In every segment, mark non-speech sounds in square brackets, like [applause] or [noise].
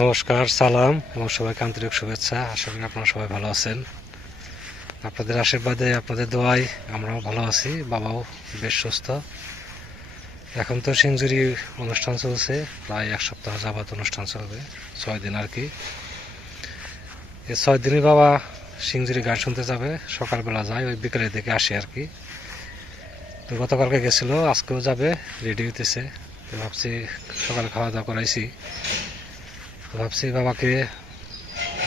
নমস্কার, সালাম এবং সবাইকে আন্তরিক শুভেচ্ছা। আশা করি আপনারা সবাই ভালো আছেন। আপনাদের আশীর্বাদে, আপনাদের দোয়ায় আমরাও ভালো আছি, বাবাও বেশ সুস্থ। এখন তো সিঞ্জুরি অনুষ্ঠান চলছে, প্রায় এক সপ্তাহ যাবত অনুষ্ঠান চলবে, ছয় দিন আর কি। এই ছয় দিনই বাবা সিঞ্জুরি গান শুনতে যাবে, সকালবেলা যায়, ওই বিকেলের দিকে আসে আর কি। তো গতকালকে গেছিল, আজকেও যাবে রেডি হইতেছে। ভাবছি সকালে খাওয়া দাওয়া করাইছি। তো ভাবছি বাবাকে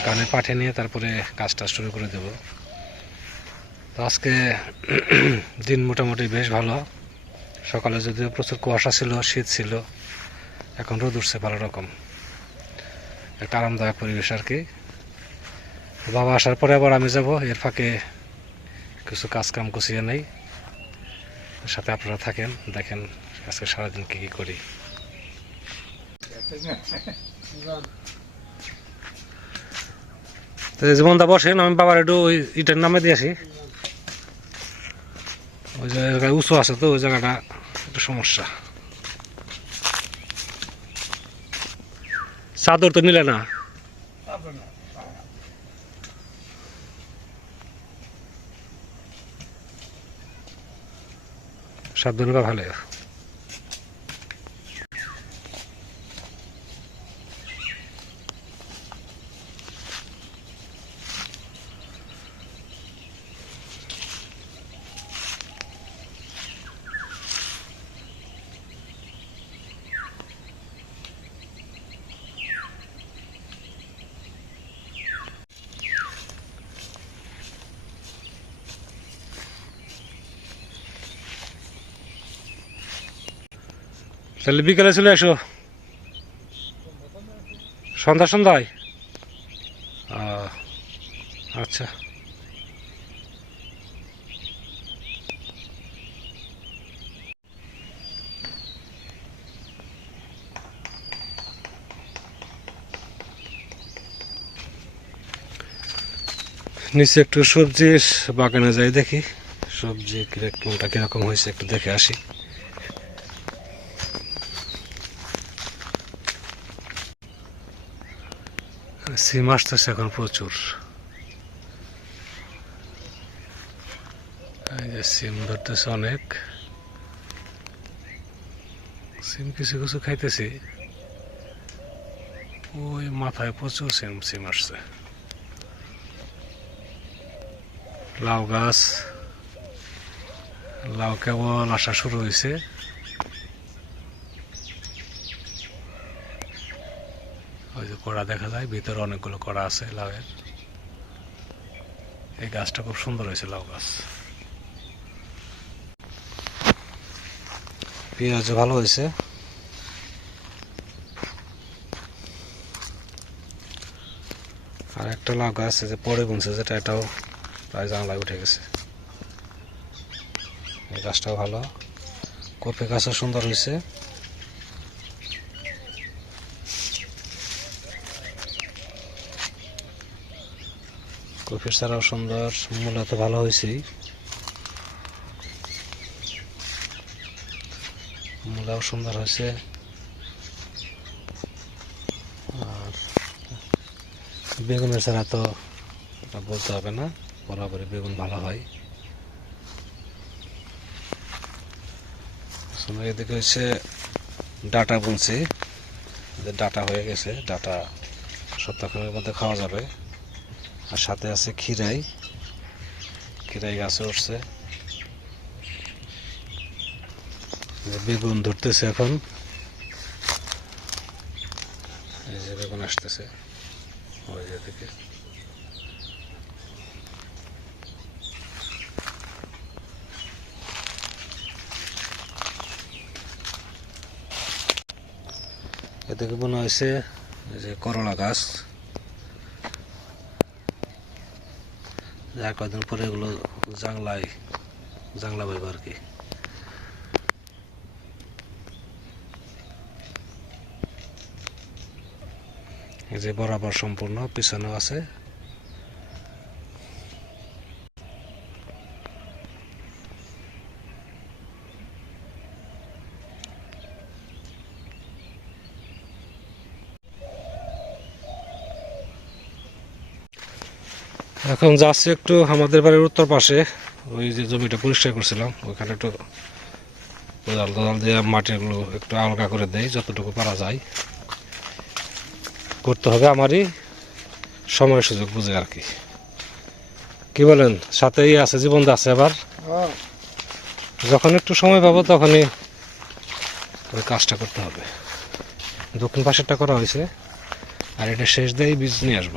গানে পাঠিয়ে নিয়ে তারপরে কাজটা শুরু করে দেব। তো আজকে [clears throat] দিন মোটামুটি বেশ ভালো। সকালে যদিও প্রচুর কুয়াশা ছিল, শীত ছিল, এখন রোদ উঠছে ভালো রকম। একটা আরামদায়ক পরিবেশ আর কি। বাবা আসার পরে আবার আমি যাব, এর ফাঁকে কিছু কাজ কাম গুছিয়ে নেই। সাথে আপনারা থাকেন, দেখেন আজকে সারাদিন কী কী করি। [laughs] তো যেমন দা বসেন, আমি বাবার একটু ইটার নামে দিয়েছি ওই জায়গায় উঁচু আছে তো, ওই জায়গাটা সমস্যা। চাদর তো নিলে না? সাবধান বা ভালো। তাহলে বিকেলে চলে এসো সন্ধ্যা সন্ধ্যায়? আচ্ছা। নিচে একটু সবজির বাগানে যাই দেখি। সবজি কীরকম কোনটা কীরকম হয়েছে একটু দেখে আসি। সিম আসতেছে এখন প্রচুর। এই যে সিম ধরতেছে অনেক। সিম কিছু কিছু খাইতেছি। ওই মাথায় প্রচুর সিম সিম আসছে। লাউ গাছ। লাউ কেবল আসা শুরু হয়েছে কড়া দেখা যায়, ভিতরে অনেকগুলো কড়া আছে লাউয়ের। এই গাছটা খুব সুন্দর হয়েছে লাউ গাছ। পেঁয়াজ ভালো হয়েছে। আর একটা লাউ গাছ আছে যে পরে বুনছে, যেটা এটাও প্রায় জানলায় উঠে গেছে। এই গাছটাও ভালো। কপি গাছও সুন্দর হয়েছে। কফির চারাও সুন্দর মূলা তো ভালো হয়েছে। মূলাও সুন্দর হয়েছে। আর বেগুনের চারা তো বলতে হবে না, বরাবরই বেগুন ভালো হয়। এদিকে হচ্ছে ডাটা বুনছি। যে ডাটা হয়ে গেছে, ডাটা সপ্তাহের মধ্যে খাওয়া যাবে। আর সাথে আছে খিরাই খিরাই গাছে উঠছে। বেগুন ধরতেছে এখন। এই যে বেগুন আসতেছে। ওই যে থেকে এদিকে মনে হয়েছে যে করলা গাছ। যা কদিন পরে এগুলো জাংলায় জাংলা পাইব আর কি। যে বরাবর সম্পূর্ণ পিছনেও আছে। এখন যাচ্ছি একটু আমাদের বাড়ির উত্তর পাশে। ওই যে জমিটা পরিষ্কার করছিলাম ওইখানে একটু কোদাল কোদাল দিয়ে মাটিগুলো একটু আলগা করে দেয় যতটুকু পারা যায়। করতে হবে আমারই সময় সুযোগ বুঝে আর কি। কি বলেন সাথেই আছে জীবন আছে আবার? হ্যাঁ। যখন একটু সময় পাবো তখনই ওই কাজটা করতে হবে। দক্ষিণ পাশেরটা করা হয়েছে আর এটা শেষ দিয়েই বীজ নিয়ে আসব।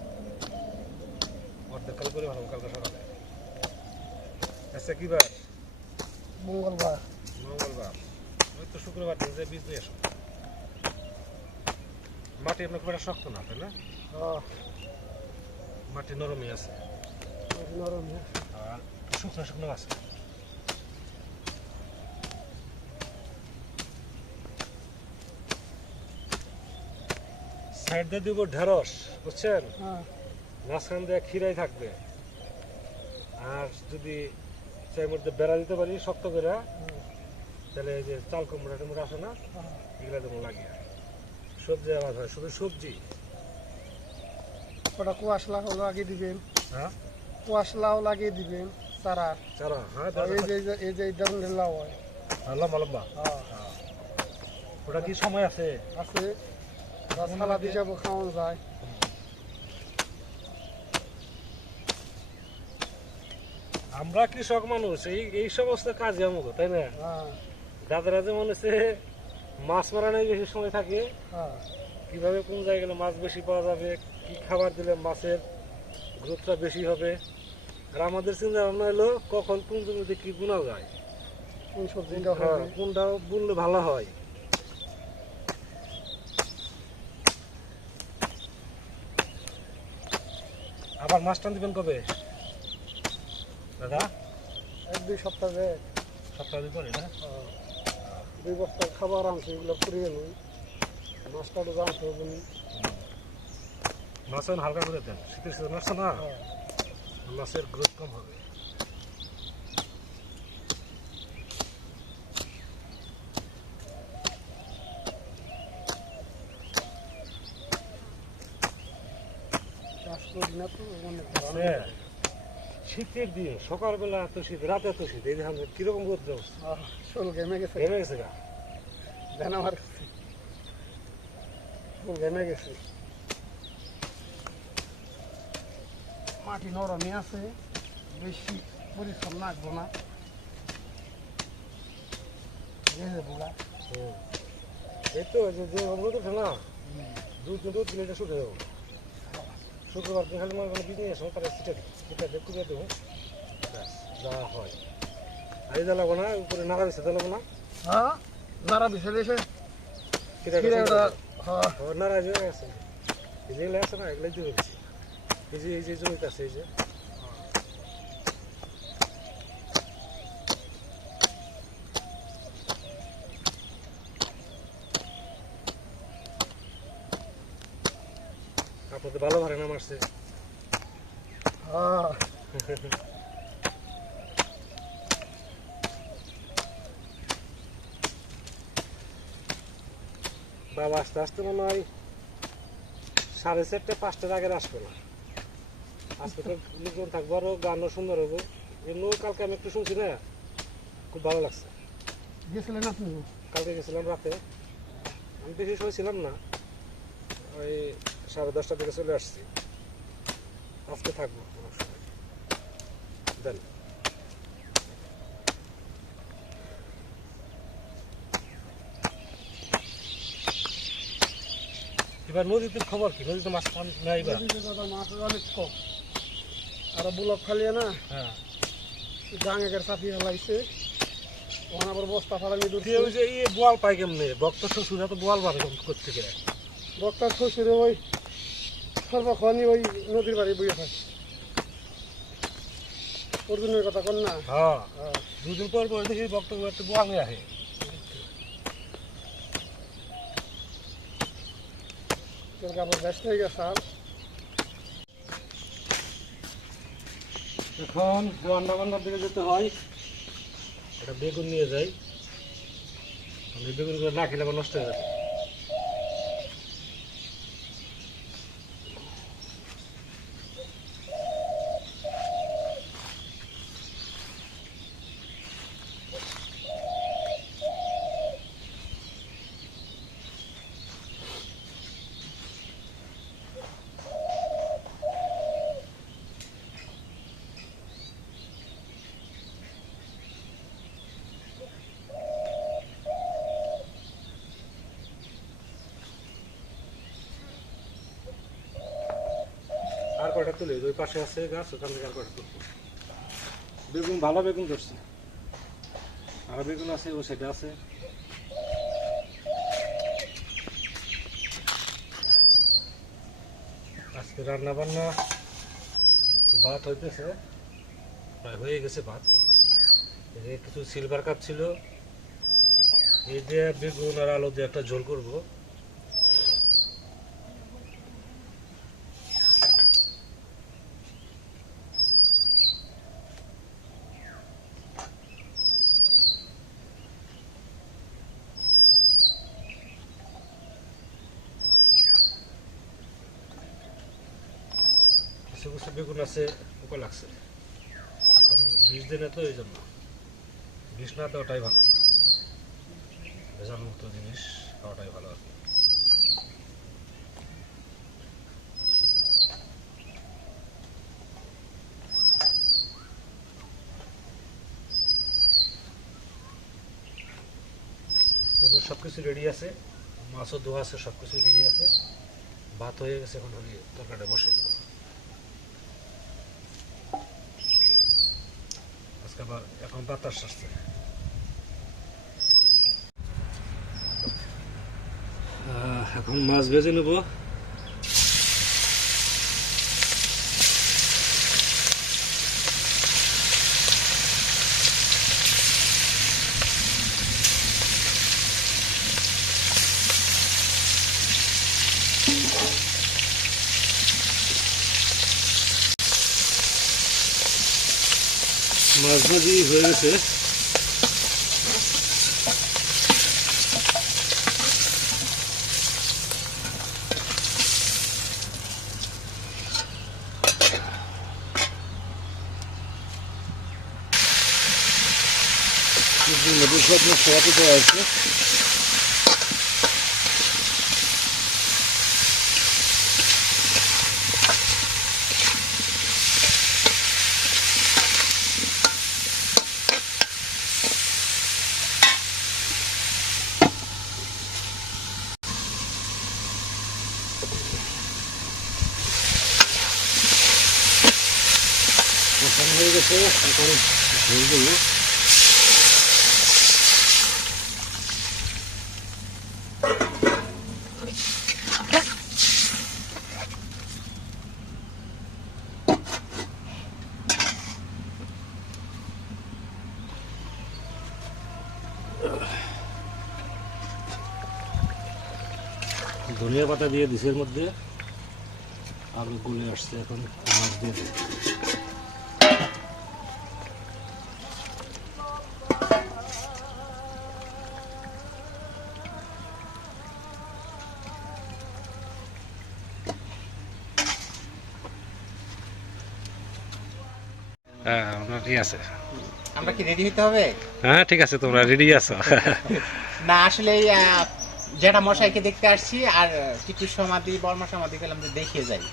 কাল করে ভালো কালকে সকালে। আচ্ছা কি বার? মঙ্গলবার। মঙ্গলবার। ওই তো শুক্রবার দিন যে বীজ নিয়ে আসো। মাটি আপনার খুব একটা শক্ত না তাই না? হ্যাঁ। মাটি নরমই আছে। নরম আর শুকনো শুকনো আছে। সাইড দিয়ে দিব ঢেঁড়স বুঝছেন? হ্যাঁ। মাঝখান দিয়ে ক্ষীরাই থাকবে। আর যদি সেই মধ্যে বেড়া দিতে পারি শক্ত করে তাহলে এই যে চাল কুমড়া টুমড়া আছে না হ্যাঁ। এগুলো তেমন লাগে। সবজি আবাদ হয় শুধু সবজি। ওটা কুয়াশ লাউ লাগিয়ে দিবেন। হ্যাঁ? কুয়াশ লাউ লাগিয়ে দিবেন চারা। চারা হ্যাঁ এই যে এই যে- এই ধরনের লাউ হয়। আর লম্বা লম্বা। হ্যাঁ। ওটা কি সময় আছে? আছে। বা সালাদ হিসাবে খাওয়ানো যায়। আমরা কৃষক মানুষ এই এই সমস্ত কাজে আমুক তাই না? হ্যাঁ। দাদারা যেমন হচ্ছে মাছ মারানো বেশি সময় থাকে হ্যাঁ। কীভাবে কোন জায়গায় মাছ বেশি পাওয়া যাবে কি খাবার দিলে মাছের গ্রোথটা বেশি হবে? আর আমাদের চিন্তা ভাবনা হলো কখন কোন জমিতে কি বোনা যায়? কোন সবজিটা হ্যাঁ, কোনটা বুনলে ভালো হয়? আবার মাছ টান দিবেন কবে? দাদা এক দুই সপ্তাহ যায় সপ্তাহ দিন পরে না। দুই বস্তা খাবার আনছে এগুলো পুড়িয়ে নই মাছটা তো জানতে হবে মাছ হালকা করে দেন শীতের সিজন আসছে না হ্যাঁ। মাছের গ্রোথ কম হবে চাষ করি না তো অনেক। শীতের দিন সকালবেলা এত শীত রাতে এত শীত এই দেখেন কীরকম আহ, শোল ঘেমে গেছে। ঘেমে গেছে গা? দেন আমার শোল ঘেমে গেছে। মাটি নরমই আছে বেশি পরিশ্রম লাগবো না। এই তো না দুধ দুধ দিলে এটা শুক্রবার দিন খালি মনে কোনো বিজনে আসো তারা সিটে দিই সিটে কুড়িয়ে দেবো হয়। আর জ্বালাবো না উপরে নাড়া দিচ্ছে জ্বালাবো না? হ্যাঁ ফিরে গেছে। ওটা হ্যাঁ। নারাজ হয়ে গেছে। এই আছে না এগুলোই দিয়ে দিচ্ছি। এই যে এই যে জমিতে আছে এই যে। আপনাদের ভালো ভাড়া নাম আসছে। হ্যাঁ বাবা আস্তে আস্তে মনে হয় সাড়ে চারটে পাঁচটার আগে আসবে না। আজকে তো লোকজন থাকব আরও গানও সুন্দর হব এমনিও কালকে আমি একটু শুনছি না? খুব ভালো লাগছে। গেছিলেন আপনি? কালকে গেছিলাম রাতে। আমি বেশি সময় ছিলাম না। ওই সাড়ে দশটা থেকে চলে আসছি। আজকে থাকব অনেক সময় দেন এবার নদীতে খবর কি? নদীতে মাছ নাই এবার? নদীতে মাছ অনেক কম। আর বুলক খালিয়ে না হ্যাঁ। গাঙের সাথে লাইছে ওখানে আবার বস্তা কি দূরছে ওই যে এই বোয়াল পাই কেমনে? ভক্ত শ্বশুরা তো বোয়াল পাবে করতে গেলে। বক্তার শ্বশুরে ওই সর্বক্ষণই ওই নদীর বাড়ি বইয়ে থাকি। অর্জুনের কথা কন না। হ্যাঁ। হ্যাঁ। দুদিন পর পর দেখি বক্তব্য একটু বোয়াঙে আহে তোর কাপড় ব্যস্ত হয়ে গেছে আর এখন রান্না বান্নার দিকে যেতে হয়। একটা বেগুন নিয়ে যাই। আমি বেগুনগুলো না খেলে আবার নষ্ট হয়ে যাবে। আর কয়টা তুলে? ওই পাশে আছে গাছ ওখান থেকে আর কয়টা তুলবো? বেগুন ভালো বেগুন ধরছে। আর বেগুন আছে ও সেটা আছে। আজকে রান্না বান্না ভাত হইতেছে প্রায় হয়ে গেছে ভাত। কিছু সিলভার কাপ ছিল এই দিয়ে বেগুন আর আলু দিয়ে একটা ঝোল করব কিছু কিছু বেগুন আছে পোকা লাগছে। এখন বিষ দিনে তো এই জন্য। বিষ না দেওয়াটাই ভালো। ভেজাল মুক্ত জিনিস খাওয়াটাই ভালো আর কি। দেখুন সব কিছু রেডি আছে। মাছও ধোয়া আছে সব কিছু রেডি আছে। ভাত হয়ে গেছে এখন তরকারিটা বসিয়ে দেবো। আজকে আবার এখন বাতাস আসছে। এখন মাছ ভেজে নেব। মাছ ভাজি হয়ে গেছে মধ্যে সব মশলাপাতি দেওয়া আছে কষানো ধনিয়া পাতা দিয়ে দিছে মধ্যে। আলু গলে আসছে এখন, মাছ দিয়ে হ্যাঁ আপনার ঠিক আছে। আমরা কি রেডি হতে হবে? হ্যাঁ ঠিক আছে তোমরা রেডি আছো? না আসলে এই, জেঠা মশাইকে দেখতে আসছি আর টিটুর সমাধি বর্মা সমাধি গেলাম যে দেখিয়ে যাই।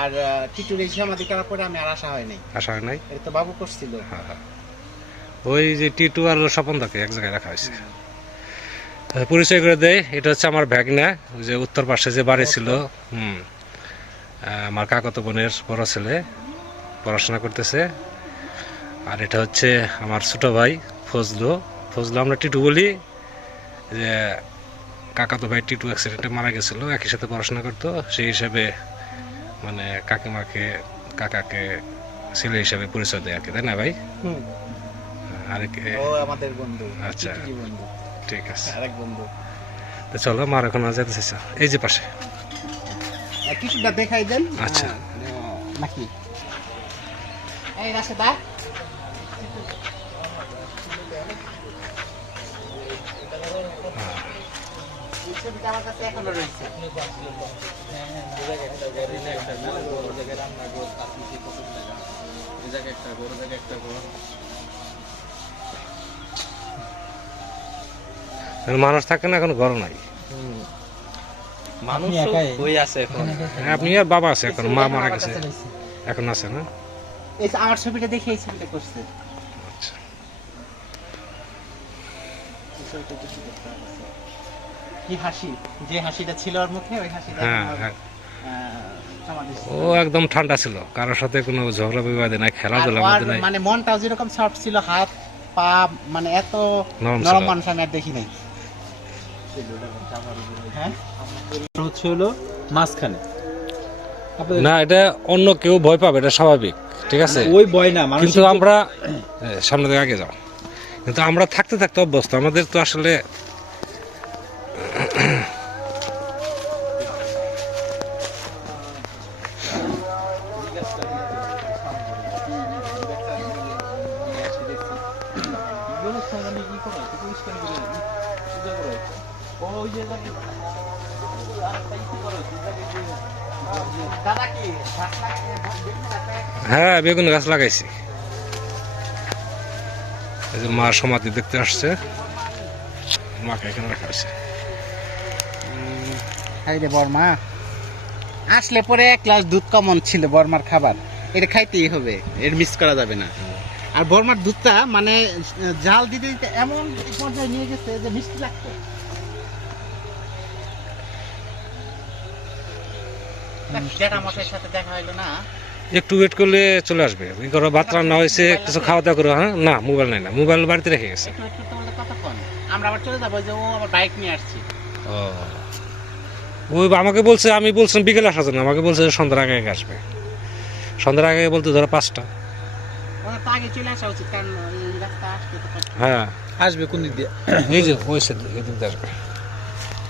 আর টিটুর এই সমাধি করার পরে আমি আর আসা হয় নাই। আশা হয় নাই? এটা তো বাবু করছিল। হ্যাঁ, হ্যাঁ। ওই যে টিটু আর স্বপন দাকে এক জায়গায় রাখা হয়েছে। পরিচয় করে দেয় এটা হচ্ছে আমার ভ্যাগনা যে উত্তর পাশে যে বাড়ি ছিল। হুম। আমার কাকাতো বোনের বড় ছেলে পড়াশোনা করতেছে। আর এটা হচ্ছে আমার ছোট ভাই ফজলু। ফজলু আমরা টিটু বলি। যে কাকাতো ভাই টিটু অ্যাক্সিডেন্টে মারা গেছিল একই সাথে পড়াশোনা করতো। সেই হিসাবে মানে কাকিমাকে কাকাকে ছেলে হিসাবে পরিচয় দেয় আর কি তাই না ভাই? হুম। আর ও আমাদের বন্ধু আচ্ছা। বন্ধু। ঠিক আছে। আরেক বন্ধু। তো চলো মার এখন আর যেতে চাইছো এই যে পাশে। কিছুটা দেখাই দেন। আচ্ছা। হ্যাঁ, নাকি? এই রাশেদা। এই আমার কাছে এখনও রয়েছে। মানুষ থাকে না এখন ঘর নাই। মানুষ হয়ে আছে এখন। হ্যাঁ, আপনি আর বাবা আছে এখন মা মারা গেছে। এখন আছে না? এই আমার ছবিটা দেখে এই ছবিটা করছে। আচ্ছা। কি হাসি? যে হাসিটা ছিল ওর মুখে ওই হাসিটা হ্যাঁ হ্যাঁ। ও একদম ঠান্ডা ছিল। কারোর সাথে কোনো ঝগড়া বিবাদে নাই মধ্যে নাই। মানে মনটাও যেরকম সফট ছিল হাত পা মানে এত নরম মানুষ আমি আর দেখি নাই। হ্যাঁ? হচ্ছে হলো মাঝখানে। না এটা অন্য কেউ ভয় পাবে এটা স্বাভাবিক ঠিক আছে? ওই ভয় না কিন্তু আমরা সামনে দিকে আগে যাও। কিন্তু আমরা থাকতে থাকতে অভ্যস্ত। আমাদের তো আসলে হ্যাঁ বেগুন গাছ লাগাইছি। এই যে মা সমাধি দেখতে আসছে। মাকে এখানে রাখা হয়েছে। বর্মা আসলে পরে এক গ্লাস দুধ কমন ছিল বর্মার খাবার। এটা খাইতেই হবে এর মিস করা যাবে না। আর বর্মার দুধটা মানে জাল দিতে দিতে এমন পর্যায়ে নিয়ে গেছে যে মিষ্টি লাগতো। সাথে দেখা হইল না। একটু ওয়েট করলে চলে আসবে। ওই করো ভাত রান্না হয়েছে কিছু খাওয়া দাওয়া করো হ্যাঁ? না মোবাইল নাই না। মোবাইল বাড়িতে রেখে গেছে। আমরা আবার চলে যাব যে ও আবার বাইক নিয়ে আসছি। ও। ওই আমাকে বলছে আমি বলছিলাম বিকেলে আসার জন্য। আমাকে বলছে যে সন্ধ্যার আগে আগে আসবে। সন্ধ্যার আগে বলতে ধরো পাঁচটা। হ্যাঁ। আসবে কোন দিক দিয়ে? এই যে ওই দিয়ে, আসবে।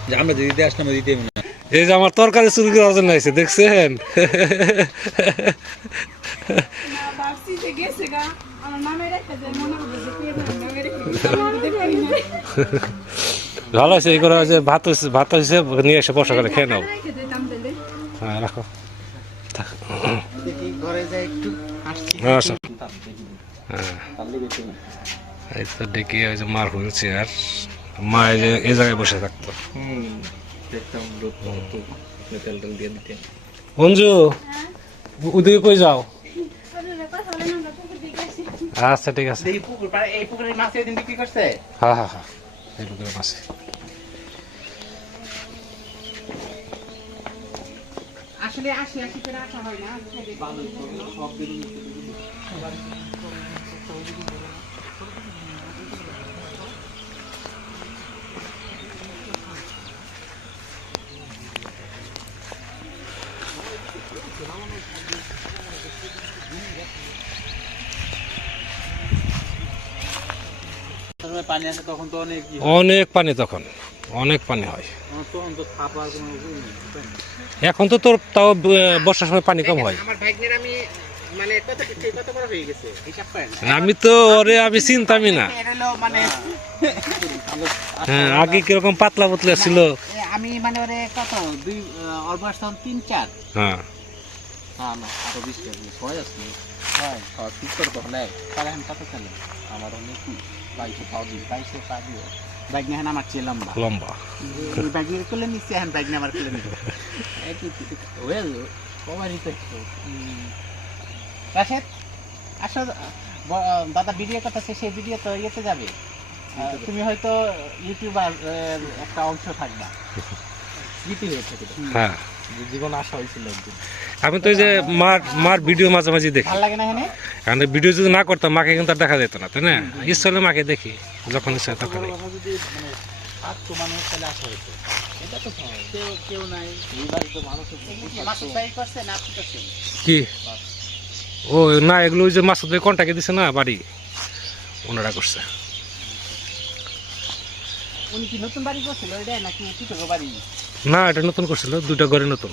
যে আমরা যে দিতে আসলাম ওই দিতে না এই যে আমার তরকারি চুরি করার জন্য আইছে দেখছেন। ভালো আছে এই করে যে ভাত হয়েছে ভাত হয়েছে নিয়ে এসে করে খেয়ে নাও। হ্যাঁ রাখো। হ্যাঁ, হ্যাঁ। এই তো ডেকে ওই যে মার হুইল চেয়ার। মা এই জায়গায় বসে থাকতো। দেখতাম পড়তো তেল টেল দিয়ে দিতে অঞ্জু ওদিকে কই যাও। আচ্ছা ঠিক আছে। দেখি পুকুর এই পুকুরের মাছ এদিন বিক্রি করছে? হ্যাঁ হ্যাঁ হ্যাঁ। এই পুকুরের আসলে আসি আসি করে আসা হয় না সব পানি আছে তখন তো অনেক অনেক পানি তখন অনেক পানি হয়? এখন তো তোর তাও বর্ষার সময় পানি কম হয়। আমি মানে কত কিছু কত বড় হয়ে গেছে? হিসাব করেন। আমি তো ওরে আমি চিন্তামই না। মানে হ্যাঁ। আগে কীরকম পাতলা পাতলা ছিল। আমি মানে ওরে কত দুই বয়স তখন তিন চার? হ্যাঁ। হয় আমার অনেক বাইশে পাও দিই। বাইশে পা দিয়ে ব্যাগনে এখন আমার চেয়ে লম্বা। লম্বা। ব্যাগনের কোলে নিচ্ছে এখন ব্যাগনে আমার কোলে নিচ্ছে একই তো, কমারই তো। রাশেদ আসো। দাদা ভিডিও করতেছে সেই ভিডিও তো ইয়েতে যাবে। আহ, তুমি হয়তো ইউটিউবার একটা অংশ থাকবা। [laughs] স্মৃতি হয়ে থাকে। হ্যাঁ। জীবন আশা হয়েছিল একদিন। আমি তো ওই যে মার মার ভিডিও মাঝে মাঝে দেখি। ভালো লাগে না এখানে? ভিডিও যদি না করতাম মাকে কিন্তু আর দেখা যেত না তাই না? ইচ্ছা হলে মাকে দেখি যখন ইচ্ছা তখন আর তো মানুষ তাহলে আসা হয়েছে এটা তো কেউ কেউ নাই। এই বাড়ি তো মানুষের এগুলো কি? ও না এগুলো ওই যে মাসুদ ভাই কন্টাকে দিছে না বাড়ি। ওনারা করছে। উনি কি নতুন বাড়ি করছিল এটা নাকি টিটোর বাড়ি? না এটা নতুন করছিল দুইটা ঘরে নতুন।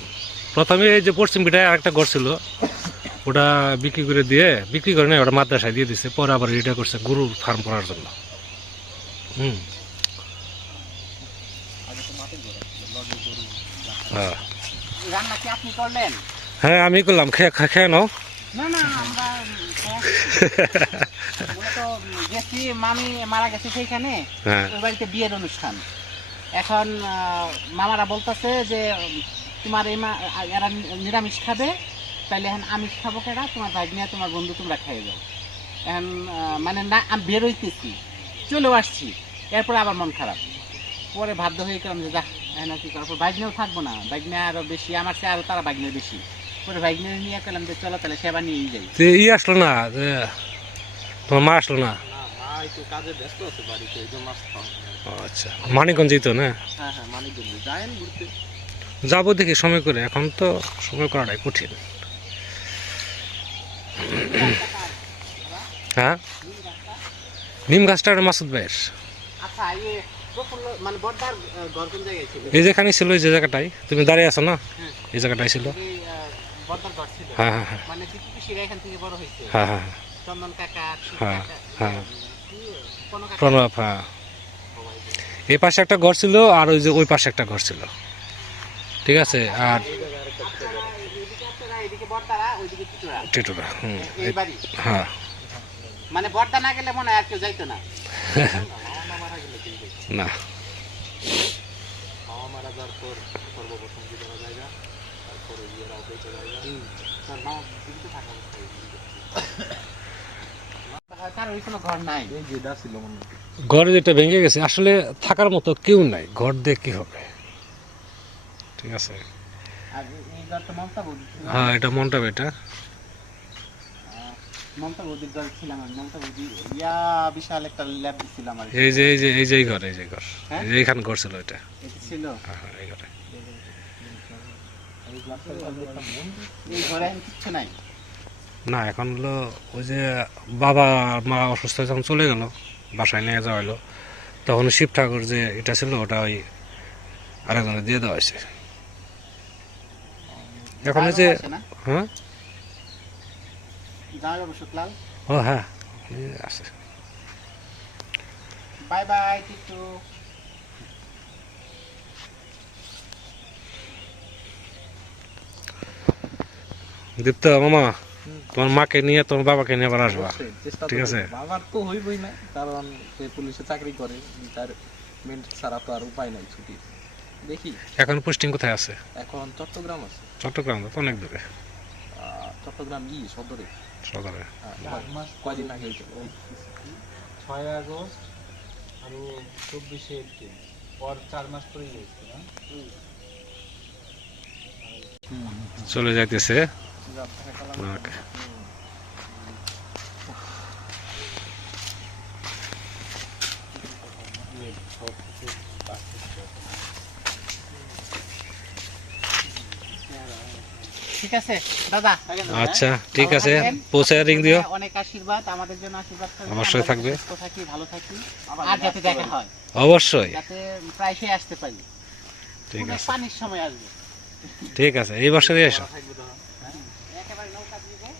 প্রথমে এই যে পশ্চিম পিঠায় আরেকটা ঘর ছিল ওটা বিক্রি করে দিয়ে বিক্রি করে না ওটা মাদ্রাসায় দিয়ে দিছে পরে আবার এটা করছে গরুর ফার্ম করার জন্য। হুম। হ্যাঁ। রান্না কি আপনি করলেন? হ্যাঁ আমি করলাম খেয়ে খা- খেয়ে নাও। না না আমরা মূলত [laughs] গেছি মামি মারা গেছে সেইখানে। হ্যাঁ। ওই বাড়িতে বিয়ের অনুষ্ঠান। এখন মামারা বলতেছে যে তোমার এই মা এরা নিরামিষ খাবে তাইলে এখন আমিষ খাব কেনা তোমার ভাই নিয়ে তোমার বন্ধু তোমরা খাইয়ে যাও। এখন মানে না আমি বেরোইতেছি চলেও আসছি। এরপরে আবার মন খারাপ। পরে বাধ্য হয়ে গেলাম যে যা এখন কি করার পর বাইকনেও থাকব না। বাইকনে আরও বেশি আমার চেয়ে আরও তারা বাইকনে বেশি। পরে বাইকনে নিয়ে গেলাম যে চলো তাহলে সেবা নিয়েই যাই। ই আসলো না তোমার মা আসলো না? একটু কাজে ব্যস্ত আছে বাড়িতে এই জন্য মাছ না। ও, আচ্ছা মানিকগঞ্জ যেত না? হ্যাঁ হ্যাঁ যায়েন ঘুরতে। যাব দেখি সময় করে। এখন তো সময় করাটাই কঠিন। হ্যাঁ? নিম গাছটা মাসুদ ভাইয়ের? আচ্ছা প্রফুল্ল মানে এই যেখানে ছিল এই যে জায়গাটাই। তুমি দাঁড়িয়ে আছো না? হ্যাঁ। এই জায়গাটাই ছিল। এই হ্যাঁ হ্যাঁ হ্যাঁ। মানে হ্যাঁ হ্যাঁ হ্যাঁ, প্রণব হ্যাঁ। এই পাশে একটা ঘর ছিল আর ওই যে ওই পাশে একটা ঘর ছিল। ঠিক আছে? আর টিটুরা হুম হ্যাঁ। মানে বড়দা না গেলে মনে হয় আর কেউ যাইতো না। না। তোর মা জীবিত থাকা অবস্থায় হ্যাঁ, কারোর কোনো ঘর যেটা ভেঙে গেছে আসলে থাকার মতো কেউ নাই। ঘর দিয়ে কি হবে? ঠিক আছে। হ্যাঁ এটা মনটা এটা। ইয়া দিচ্ছিল এই যে এই যে এই যে ঘর এই যে ঘর। হ্যাঁ? যে এইখানে ঘর ছিল এটা। এটা ছিল? এই ঘরে। এই ঘরে। এখন কিচ্ছু নাই। না এখন হলো ওই যে বাবা মা অসুস্থ হয়ে যখন চলে গেল বাসায় নিয়ে যাওয়া হলো। তখন শিব ঠাকুর যে এটা ছিল ওটা ওই আরেকজনে দিয়ে দেওয়া হয়েছে। এখন ওই যে? হ্যাঁ? ও হ্যাঁ আছে। বাই বাই টিটু দীপ্ত মামা। তোমার মাকে নিয়ে তোমার বাবাকে নিয়ে আবার আসবা। ঠিক আছে। বাবার তো হইবই না কারণ সে পুলিশে চাকরি করে তার মেন্ট ছাড়া তো আর উপায় নাই ছুটি। দেখি। এখন পোস্টিং কোথায় আছে? এখন চট্টগ্রাম আছে। চট্টগ্রাম তো অনেক দূরে। চট্টগ্রাম ই সদরে। সদরে। আহ, কয়দিন আগে। ছয় আগস্ট আৰু চব্বিশে এপ্রিল পর চার মাস পরেই গেছে না? চলে যাইতেছে। ওকে। ঠিক আছে দাদা। আচ্ছা ঠিক আছে। পৌঁছে রিং দিও অনেক আশীর্বাদ। আমাদের জন্য আশীর্বাদ অবশ্যই থাকবে। থাকি ভালো থাকি। আর যাতে দেখা হয়। অবশ্যই। যাতে প্রায়শই আসতে পারি। ঠিক আছে। পানির সময় আসবে। ঠিক আছে এই বছরই এসো একেবারে নৌকা দিয়ে যাও।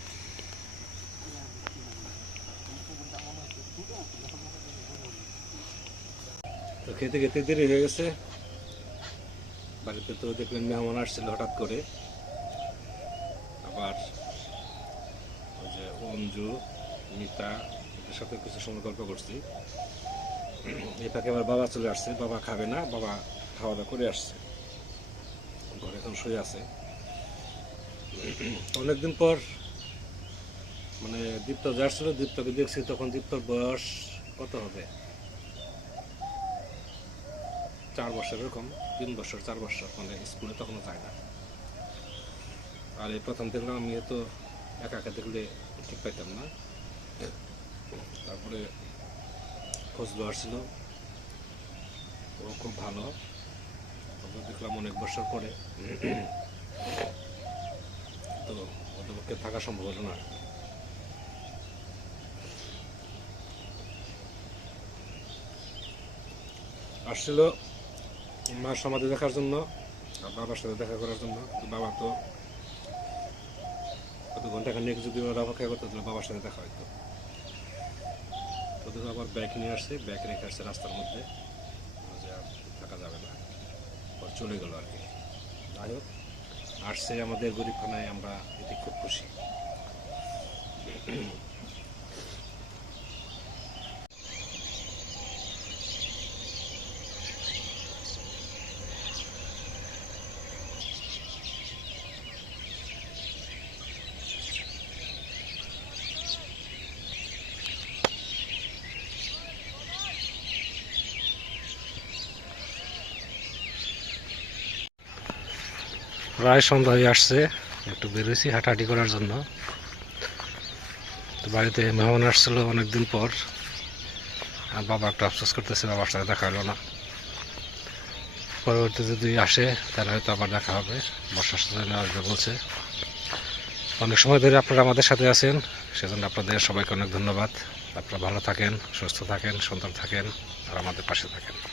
তো খেতে খেতে দেরি হয়ে গেছে। বাড়িতে তো দেখলেন মেহমান আসছিল হঠাৎ করে। আবার ওই যে অঞ্জু, মিতা, এদের সাথে কিছু সময় গল্প করছি। এই ফাঁকে আবার বাবা চলে আসছে। বাবা খাবে না, বাবা খাওয়া দাওয়া করে আসছে। ঘরে এখন শুয়ে আছে। অনেকদিন পর মানে দীপ্ত যার ছিল দীপ্তকে দেখছি, তখন দীপ্তর বয়স কত হবে? চার বছর এরকম, তিন বছর, চার বছর মানে স্কুলে তখনও যায় না। আর এই প্রথম দেখলাম আমি তো একা একা দেখলে ঠিক পাইতাম না। তারপরে খোঁজ লওয়ার ছিল। ও খুব ভালো। দেখলাম অনেক বছর পরে। তো ওদের পক্ষে থাকা সম্ভব হলো না। আসছিল মার সমাধি দেখার জন্য বাবার সাথে দেখা করার জন্য বাবা তো কত ঘণ্টা খানিক যদি ওরা অপেক্ষা করতো, তাহলে বাবার সাথে দেখা হয়তো ওদের আবার ব্যাগ নিয়ে আসছে ব্যাগ রেখে আসছে রাস্তার মধ্যে। থাকা যাবে না। চলে গেল আর কি। যাই হোক, আসছে আমাদের গরিবখানায় আমরা এতে খুব খুশি। প্রায় সন্ধ্যা হয়ে আসছে, একটু বেরোইছি হাঁটাহাঁটি করার জন্য। তো বাড়িতে মেহমান আসছিল অনেকদিন পর। আর বাবা একটু আফসোস করতেছে, বাবার সাথে দেখা হলো না। পরবর্তীতে যদি আসে, তাহলে হয়তো আবার দেখা হবে। বর্ষার সাথে আসবে বলছে। অনেক সময় ধরে আপনারা আমাদের সাথে আছেন, সেজন্য আপনাদের সবাইকে অনেক ধন্যবাদ। আপনারা ভালো থাকেন, সুস্থ থাকেন, সুন্দর থাকেন, আর আমাদের পাশে থাকেন।